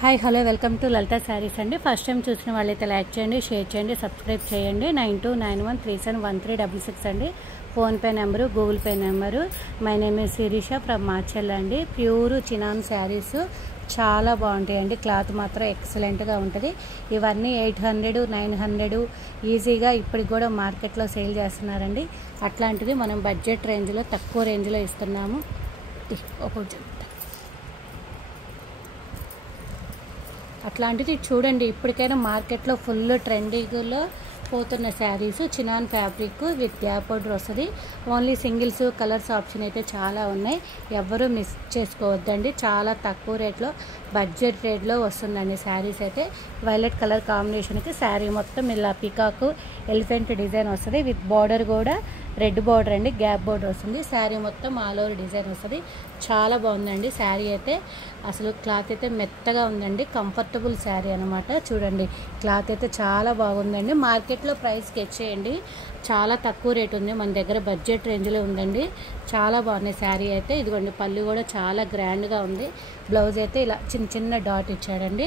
Hi hello welcome to లలిత శారీస్ అండి. First time చూసిన వాళ్ళైతే లైక్ చేయండి, షేర్ చేయండి, సబ్స్క్రైబ్ చేయండి. 9291371366 అండి PhonePe number, Google Pay number. My name is Sirisha from Marchel అండి. ప్యూర్ చినాన్ శారీస్ చాలా బాగుంటాయండి. క్లాత్ మాత్రం ఎక్సలెంట్గా ఉంటుంది. ఇవన్నీ 800 900 ఈజీగా ఇప్పటికి కూడా మార్కెట్లో సేల్ చేస్తున్నారండి. అట్లాంటిది మనం బడ్జెట్ రేంజ్లో తక్కువ రేంజ్లో ఇస్తున్నాము. అట్లాంటిది చూడండి, ఇప్పటికైనా మార్కెట్లో ఫుల్ ట్రెండింగ్లో పోతున్న saris chinon fabric with gap border వస్తుంది. ఓన్లీ సింగిల్స్ కలర్స్ ఆప్షన్ అయితే చాలా ఉన్నాయి. ఎవ్వరూ మిస్ చేసుకోవద్దండి. చాలా తక్కువ రేట్లో బడ్జెట్ రేట్లో వస్తుందండి శారీస్ అయితే. వైలెట్ కలర్ కాంబినేషన్కి శారీ మొత్తం ఇలా పికాకు ఎలిఫెంట్ డిజైన్ వస్తుంది. విత్ బార్డర్ కూడా రెడ్ బార్డర్ అండి, గ్యాప్ బార్డర్ వస్తుంది. శారీ మొత్తం ఆల్ ఓవర్ డిజైన్ వస్తుంది. చాలా బాగుందండి శారీ అయితే. అసలు క్లాత్ అయితే మెత్తగా ఉందండి, కంఫర్టబుల్ శారీ అనమాట. చూడండి క్లాత్ అయితే చాలా బాగుందండి. మార్కెట్లో ప్రైస్కి ఇచ్చేయండి, చాలా తక్కువ రేట్ ఉంది. మన దగ్గర బడ్జెట్ రేంజ్లో ఉందండి. చాలా బాగున్నాయి శారీ అయితే. ఇదిగోండి పళ్ళు కూడా చాలా గ్రాండ్గా ఉంది. బ్లౌజ్ అయితే ఇలా చిన్న చిన్న డాట్ ఇచ్చాడండి.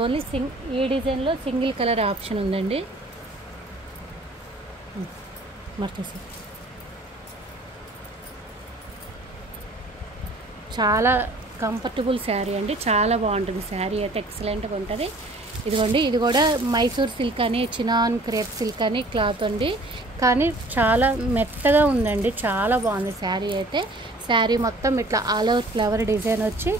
ఓన్లీ ఈ డిజైన్లో సింగిల్ కలర్ ఆప్షన్ ఉందండి. మర్చేసి చాలా కంఫర్టబుల్ శారీ అండి. చాలా బాగుంటుంది శారీ అయితే, ఎక్సలెంట్గా ఉంటుంది. ఇదిగోండి ఇది కూడా మైసూర్ సిల్క్ అని, చినాన్ క్రేప్ సిల్క్ అని క్లాత్ ఉంది, కానీ చాలా మెత్తగా ఉందండి. చాలా బాగుంది శారీ అయితే. శారీ మొత్తం ఇట్లా ఆల్ ఓవర్ ఫ్లవర్ డిజైన్ వచ్చి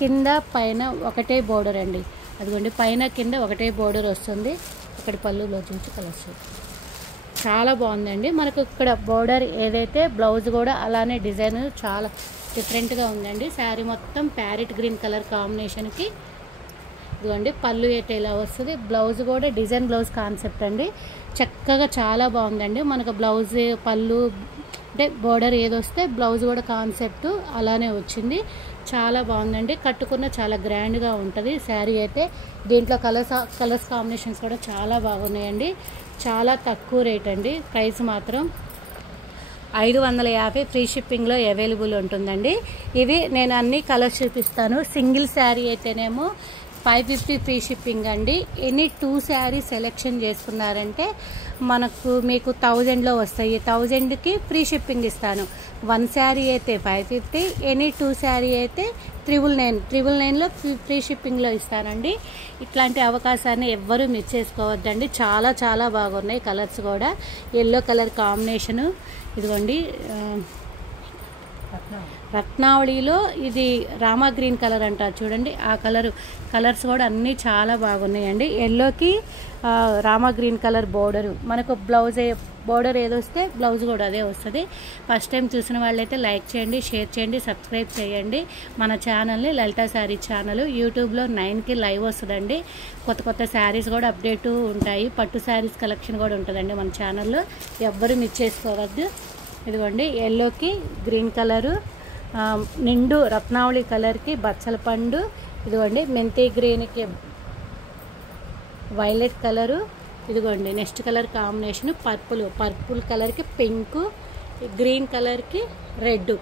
కింద పైన ఒకటే బోర్డర్ అండి. అదిగోండి పైన కింద ఒకటే బోర్డర్ వస్తుంది. ఇక్కడ పళ్ళులో చూసి కలర్స్ చాలా బాగుందండి. మనకు ఇక్కడ బోర్డర్ ఏదైతే బ్లౌజ్ కూడా అలానే డిజైన్ చాలా డిఫరెంట్గా ఉందండి. శారీ మొత్తం ప్యారెట్ గ్రీన్ కలర్ కాంబినేషన్కి ఇదిగోండి పళ్ళు అయితే ఇలా వస్తుంది. బ్లౌజ్ కూడా డిజైన్ బ్లౌజ్ కాన్సెప్ట్ అండి. చక్కగా చాలా బాగుందండి. మనకు బ్లౌజ్ పళ్ళు అంటే బోర్డర్ ఏదొస్తే బ్లౌజ్ కూడా కాన్సెప్ట్ అలానే వచ్చింది. చాలా బాగుందండి. కట్టుకున్న చాలా గ్రాండ్గా ఉంటుంది శారీ అయితే. దీంట్లో కలర్స్ కాంబినేషన్స్ కూడా చాలా బాగున్నాయండి. చాలా తక్కువ రేట్ అండి. ప్రైస్ మాత్రం 550 ఫ్రీ షిప్పింగ్లో అవైలబుల్ ఉంటుందండి. ఇవి నేను అన్ని కలర్స్ చూపిస్తాను. సింగిల్ శారీ అయితేనేమో 550 ఫ్రీ షిప్పింగ్ అండి. ఎనీ 2 శారీ సెలెక్షన్ చేసుకున్నారంటే మీకు 1000లో వస్తాయి. 1000కి ఫ్రీ షిప్పింగ్ ఇస్తాను. 1 శారీ అయితే 550, ఎనీ 2 శారీ అయితే 999లో ఫ్రీ షిప్పింగ్లో ఇస్తానండి. ఇట్లాంటి అవకాశాన్ని ఎవ్వరూ మిస్ చేసుకోవద్దండి. చాలా చాలా బాగున్నాయి కలర్స్ కూడా. ఎల్లో కలర్ కాంబినేషను ఇదిగోండి, రత్నావళిలో ఇది రామా గ్రీన్ కలర్ అంటారు చూడండి, ఆ కలర్స్ కూడా అన్నీ చాలా బాగున్నాయండి. ఎల్లోకి రామా గ్రీన్ కలర్ బోర్డరు, మనకు బ్లౌజ్ బోర్డర్ ఏదొస్తే బ్లౌజ్ కూడా అదే వస్తుంది. ఫస్ట్ టైం చూసిన వాళ్ళైతే లైక్ చేయండి, షేర్ చేయండి, సబ్స్క్రైబ్ చేయండి మన ఛానల్ని. లలిత శారీ ఛానల్ యూట్యూబ్లో 9కి లైవ్ వస్తుందండి. కొత్త కొత్త శారీస్ కూడా అప్డేట్ ఉంటాయి. పట్టు శారీస్ కలెక్షన్ కూడా ఉంటుందండి మన ఛానల్లో. ఎవ్వరూ మిస్ చేసుకోవద్దు. ఇదిగోండి ఎల్లోకి గ్రీన్ కలరు, నిండు రత్నావళి కలర్కి బచ్చల పండు, ఇదిగోండి మెంతి గ్రీన్కి వైలెట్ కలరు, ఇదిగోండి నెక్స్ట్ కలర్ కాంబినేషన్ పర్పుల్ కలర్కి పింక్, గ్రీన్ కలర్కి రెడ్.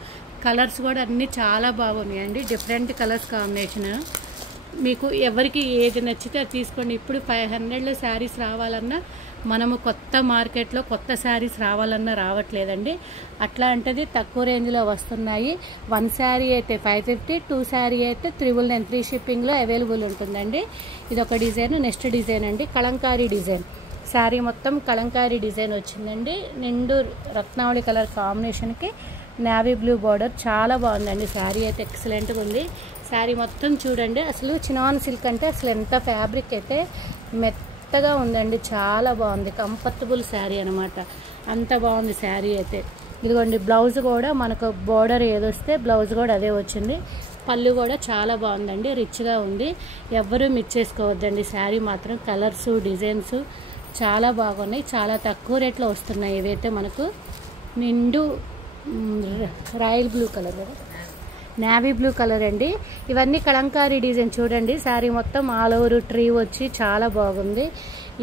కలర్స్ కూడా అన్నీ చాలా బాగున్నాయండి. Different colours combination. మీకు ఎవరికి ఏది నచ్చితే అది తీసుకోండి. ఇప్పుడు 500లో శారీస్ రావాలన్నా మనము కొత్త మార్కెట్లో కొత్త శారీస్ రావాలన్నా రావట్లేదండి. అట్లాంటిది తక్కువ రేంజ్లో వస్తున్నాయి. 1 శారీ అయితే 550, 2 శారీ అయితే 999 ఫ్రీ షిప్పింగ్లో అవైలబుల్ ఉంటుందండి. ఇది ఒక డిజైన్. నెక్స్ట్ డిజైన్ అండి కలంకారీ డిజైన్. శారీ మొత్తం కలంకారీ డిజైన్ వచ్చిందండి. నిండు రత్నావళి కలర్ కాంబినేషన్కి నేవీ బ్లూ బార్డర్. చాలా బాగుందండి శారీ అయితే, ఎక్సలెంట్గా ఉంది. శారీ మొత్తం చూడండి. అసలు చినాన్ సిల్క్ అంటే అసలు ఎంత ఫ్యాబ్రిక్ అయితే మెత్తగా ఉందండి. చాలా బాగుంది. కంఫర్టబుల్ శారీ అనమాట. అంత బాగుంది శారీ అయితే. ఇదిగోండి బ్లౌజ్ కూడా మనకు బోర్డర్ ఏదొస్తే బ్లౌజ్ కూడా అదే వచ్చింది. పళ్ళు కూడా చాలా బాగుందండి, రిచ్గా ఉంది. ఎవ్వరూ మిస్ చేసుకోవద్దండి. శారీ మాత్రం కలర్స్ డిజైన్స్ చాలా బాగున్నాయి. చాలా తక్కువ రేట్లో వస్తున్నాయి. ఇవైతే మనకు నిండు రాయల్ బ్లూ కలర్ కదా, నేవీ బ్లూ కలర్ అండి. ఇవన్నీ కలంకారీ డిజైన్ చూడండి. శారీ మొత్తం ఆల్ ఓవర్ ట్రీ వచ్చి చాలా బాగుంది.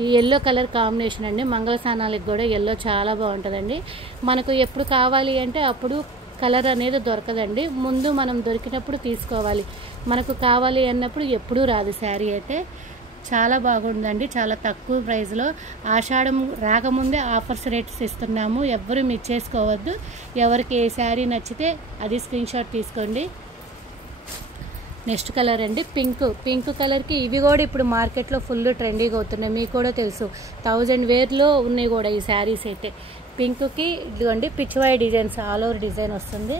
ఈ ఎల్లో కలర్ కాంబినేషన్ అండి. మంగళస్నానాలకు కూడా ఎల్లో చాలా బాగుంటుందండి. మనకు ఎప్పుడు కావాలి అంటే అప్పుడు కలర్ అనేది దొరకదండి. ముందు మనం దొరికినప్పుడు తీసుకోవాలి. మనకు కావాలి అన్నప్పుడు ఎప్పుడూ రాదు శారీ అయితే. చాలా బాగుందండి, చాలా తక్కువ ప్రైస్లో. ఆషాఢం రాకముందే ఆఫర్స్ రేట్స్ ఇస్తున్నాము, ఎవ్వరూ మిస్ చేసుకోవద్దు. ఎవరికి ఏ శారీ నచ్చితే అది స్క్రీన్ షాట్ తీసుకోండి. నెక్స్ట్ కలర్ అండి పింక్ కలర్కి ఇవి కూడా ఇప్పుడు మార్కెట్లో ఫుల్ ట్రెండీగా అవుతున్నాయి, మీకు కూడా తెలుసు. 1000 వేర్లో ఉన్నాయి కూడా ఈ శారీస్ అయితే. పింక్కి ఇదిగోండి పిచ్చివాయి డిజైన్స్, ఆల్ ఓవర్ డిజైన్ వస్తుంది.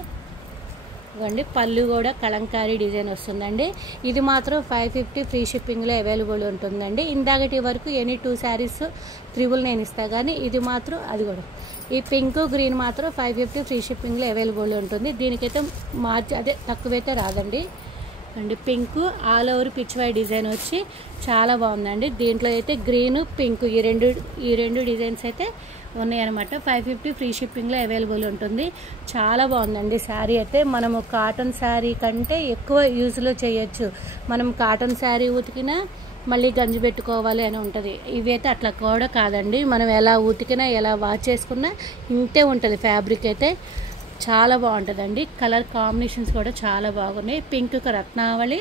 ఇదిగోండి పళ్ళు కూడా కలంకారీ డిజైన్ వస్తుందండి. ఇది మాత్రం 550 ఫ్రీ షిప్పింగ్లో అవైలబుల్ ఉంటుందండి. ఇందాకటి వరకు ఎనీ 2 శారీస్ 999 ఇస్తా, కానీ ఇది మాత్రం అది కూడా ఈ పింక్ గ్రీన్ మాత్రం 550 ఫ్రీ షిప్పింగ్లో అవైలబుల్ ఉంటుంది. దీనికైతే అదే తక్కువైతే రాదండి అండి. పింక్ ఆల్ ఓవర్ పిచ్చివాయి డిజైన్ వచ్చి చాలా బాగుందండి. దీంట్లో అయితే గ్రీన్ పింక్ ఈ రెండు డిజైన్స్ అయితే ఉన్నాయన్నమాట. 550 ఫ్రీ షిప్పింగ్లో అవైలబుల్ ఉంటుంది. చాలా బాగుందండి శారీ అయితే. మనము కాటన్ శారీ కంటే ఎక్కువ యూజ్లో చేయొచ్చు. మనం కాటన్ శారీ ఉతికినా మళ్ళీ గంజి పెట్టుకోవాలి అని ఉంటుంది. ఇవైతే అట్లా కూడా కాదండి, మనం ఎలా ఉతికినా ఎలా వాష్ చేసుకున్నా ఇంతే ఉంటుంది. ఫ్యాబ్రిక్ అయితే చాలా బాగుంటుందండి. కలర్ కాంబినేషన్స్ కూడా చాలా బాగున్నాయి. పింక్కి రత్నావళి,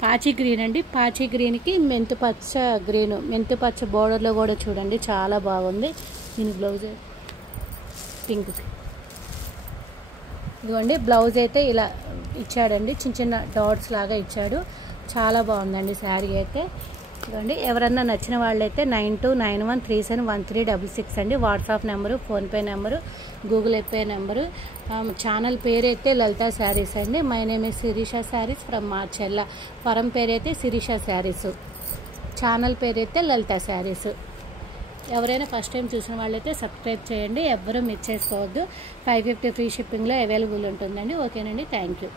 పాచి గ్రీన్ అండి. పాచి గ్రీన్కి మెంతుపచ్చ గ్రీన్, మెంతుపచ్చ బోర్డర్లో కూడా చూడండి చాలా బాగుంది. దీని బ్లౌజ్ పింక్కి ఇదిగోండి బ్లౌజ్ అయితే ఇలా ఇచ్చాడండి, చిన్న చిన్న డాట్స్ లాగా ఇచ్చాడు. చాలా బాగుందండి శారీ అయితే. ఇదిగోండి ఎవరన్నా నచ్చిన వాళ్ళైతే 9291371366 అండి WhatsApp number, PhonePe number, Google Pay number. Channel పేరైతే లలిత శారీస్ అండి. My name is Sirisha Sarees from Marchela. Firm పేరైతే శిరీష శారీస్, ఛానల్ పేరైతే లలిత శారీస్. ఎవరైనా ఫస్ట్ టైం చూసిన వాళ్ళైతే సబ్స్క్రైబ్ చేయండి, ఎవ్వరూ మిస్ చేసుకోవద్దు. 550 ఫ్రీ షిప్పింగ్లో అవైలబుల్ ఉంటుందండి. ఓకేనండి, థ్యాంక్ యూ.